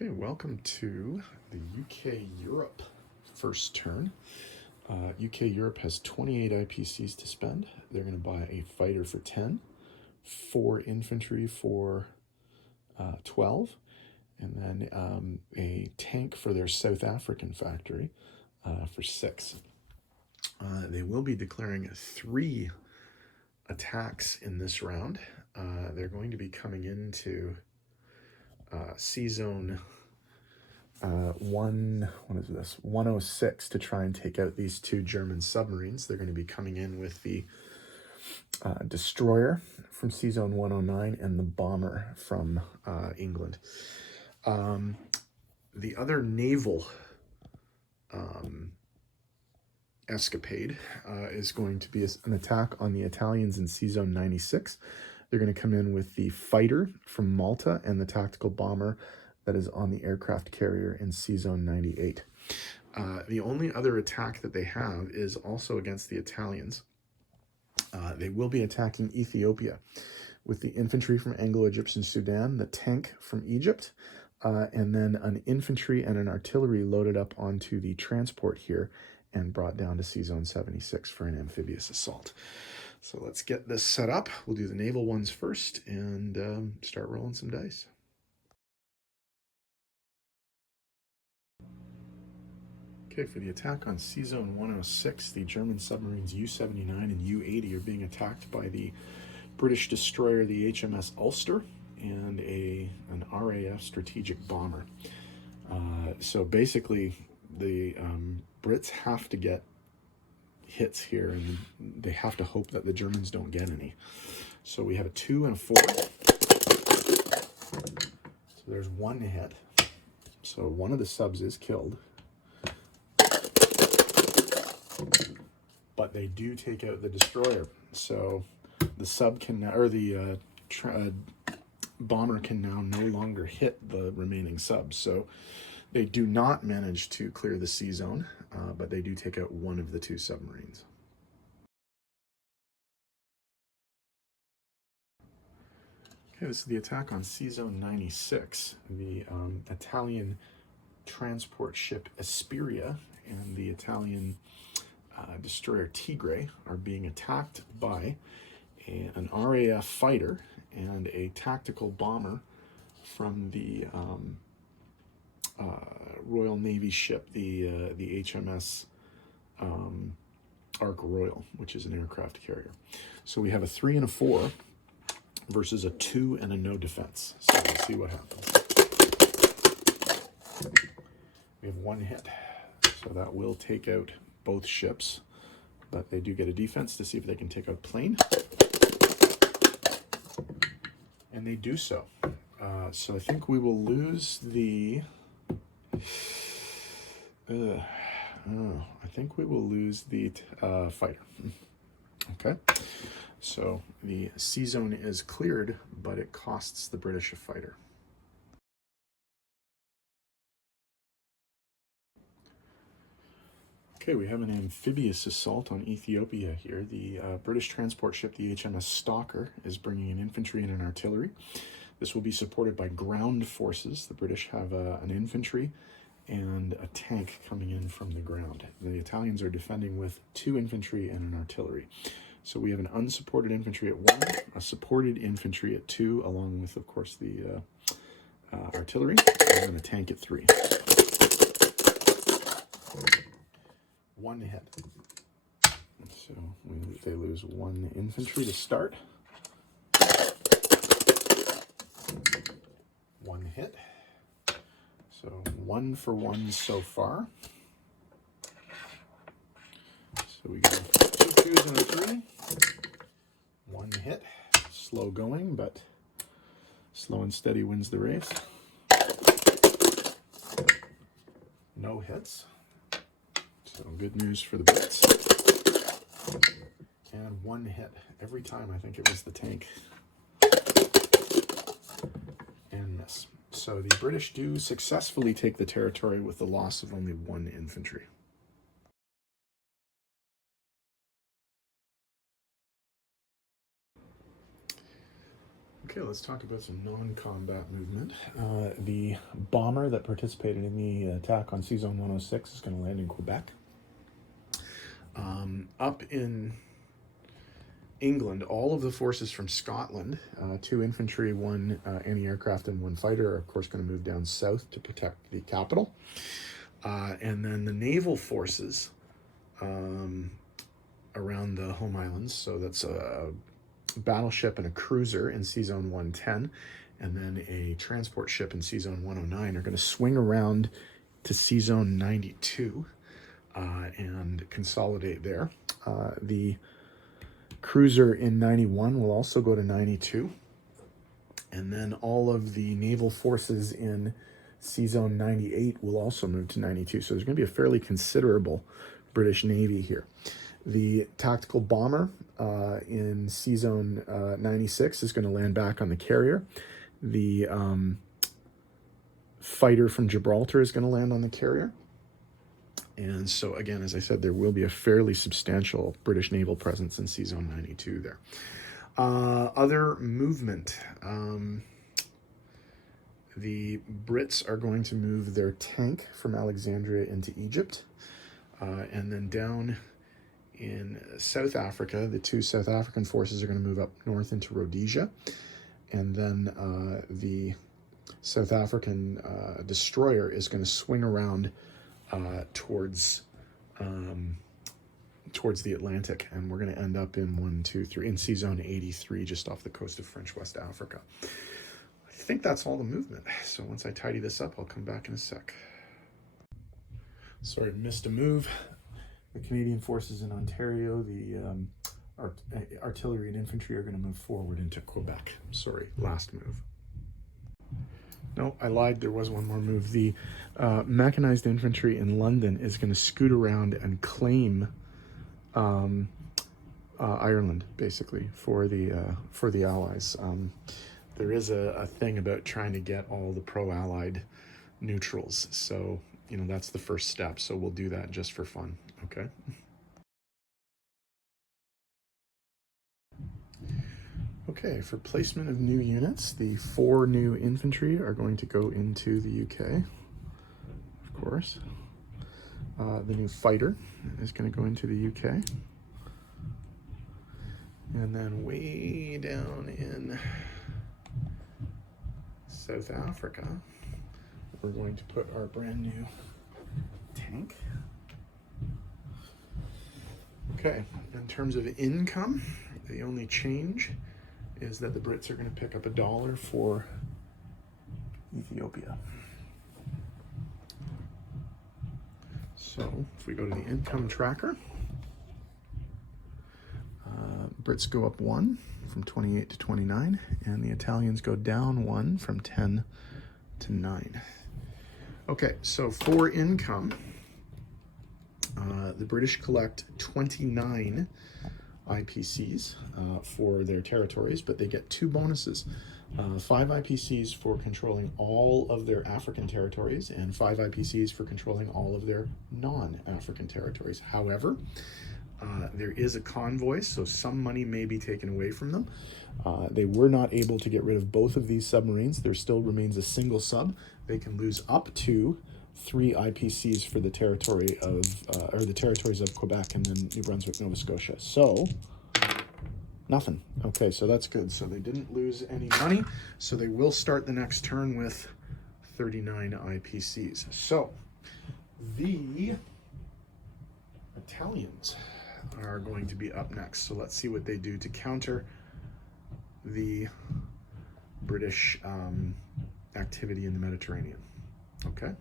Okay, welcome to the UK-Europe first turn. UK-Europe has 28 IPCs to spend. They're going to buy a fighter for 10, 4 infantry for 12, and then a tank for their South African factory for 6. They will be declaring 3 attacks in this round. They're going to be coming into C-Zone 106 to try and take out these 2 German submarines. They're going to be coming in with the destroyer from C-Zone 109 and the bomber from England. The other naval escapade is going to be an attack on the Italians in C-Zone 96. They're going to come in with the fighter from Malta and the tactical bomber that is on the aircraft carrier in C-Zone 98. The only other attack that they have is also against the Italians. They will be attacking Ethiopia with the infantry from Anglo-Egyptian Sudan, the tank from Egypt, and then an infantry and an artillery loaded up onto the transport here and brought down to C-Zone 76 for an amphibious assault. So let's get this set up. We'll do the naval ones first and start rolling some dice. Okay, for the attack on C-Zone 106, the German submarines U-79 and U-80 are being attacked by the British destroyer, the HMS Ulster, and an RAF strategic bomber. So basically, the Brits have to get hits here, and they have to hope that the Germans don't get any. So we have a 2 and a 4. So there's 1 hit. So one of the subs is killed. But they do take out the destroyer. So the sub can now, or the bomber can now no longer hit the remaining subs. So they do not manage to clear the C zone, but they do take out one of the 2 submarines. Okay, this is the attack on C-Zone 96. The Italian transport ship Esperia and the Italian destroyer Tigre are being attacked by an RAF fighter and a tactical bomber from the Royal Navy ship, the HMS Ark Royal, which is an aircraft carrier. So we have a 3 and a 4 versus a 2 and a no defense. So we'll see what happens. We have 1 hit, so that will take out both ships, but they do get a defense to see if they can take out plane, and they do so. So I think we will lose the fighter. Okay, so the C zone is cleared, but it costs the British a fighter. Okay, we have an amphibious assault on Ethiopia here. The British transport ship, the HMS Stalker, is bringing in infantry and an artillery. This will be supported by ground forces. The British have an infantry and a tank coming in from the ground. The Italians are defending with 2 infantry and an artillery. So we have an unsupported infantry at 1, a supported infantry at 2, along with, of course, the artillery, and then a tank at 3. 1 hit. So they lose 1 infantry to start. 1 hit. So 1 for 1 so far. So we got 2 2s and a 3. 1 hit. Slow going, but slow and steady wins the race. No hits. So good news for the Brits. And 1 hit. Every time I think it was the tank. And miss. So the British do successfully take the territory with the loss of only 1 infantry. Okay, let's talk about some non-combat movement. The bomber that participated in the attack on Sea Zone 106 is going to land in Quebec. Up in England, all of the forces from Scotland, 2 infantry, 1 anti-aircraft, and 1 fighter, are of course going to move down south to protect the capital. And then the naval forces around the home islands, so that's a battleship and a cruiser in Sea Zone 110, and then a transport ship in Sea Zone 109, are going to swing around to Sea Zone 92 and consolidate there. The cruiser in 91 will also go to 92, and then all of the naval forces in Sea Zone 98 will also move to 92. So there's going to be a fairly considerable British Navy here. The tactical bomber in Sea Zone 96 is going to land back on the carrier. The fighter from Gibraltar is going to land on the carrier. And so, again, as I said, there will be a fairly substantial British naval presence in Sea Zone 92 there. Other movement. The Brits are going to move their tank from Alexandria into Egypt. And then down in South Africa, the 2 South African forces are going to move up north into Rhodesia. And then the South African destroyer is going to swing around towards the Atlantic, and we're going to end up in in Sea Zone 83, just off the coast of French West Africa. I think that's all the movement. So once I tidy this up, I'll come back in a sec. Sorry, missed a move. The Canadian forces in Ontario, the artillery and infantry, are going to move forward into Quebec. Sorry, last move. No, I lied. There was one more move. The mechanized infantry in London is going to scoot around and claim Ireland, basically, for the Allies. There is a thing about trying to get all the pro-Allied neutrals. So, that's the first step. So we'll do that just for fun. Okay. Okay, for placement of new units, the 4 new infantry are going to go into the UK, of course. The new fighter is going to go into the UK. And then way down in South Africa, we're going to put our brand new tank. Okay, in terms of income, the only change is that the Brits are going to pick up $1 for Ethiopia. So if we go to the income tracker, Brits go up 1 from 28 to 29, and the Italians go down 1 from 10 to 9. Okay, so for income, the British collect 29 IPCs for their territories, but they get 2 bonuses. 5 IPCs for controlling all of their African territories, and 5 IPCs for controlling all of their non-African territories. However, there is a convoy, so some money may be taken away from them. They were not able to get rid of both of these submarines. There still remains a single sub. They can lose up to 3 IPCs for the territory of, or the territories of Quebec and then New Brunswick, Nova Scotia. So, nothing. Okay, so that's good. So they didn't lose any money. So they will start the next turn with 39 IPCs. So, the Italians are going to be up next. So let's see what they do to counter the British activity in the Mediterranean. Okay.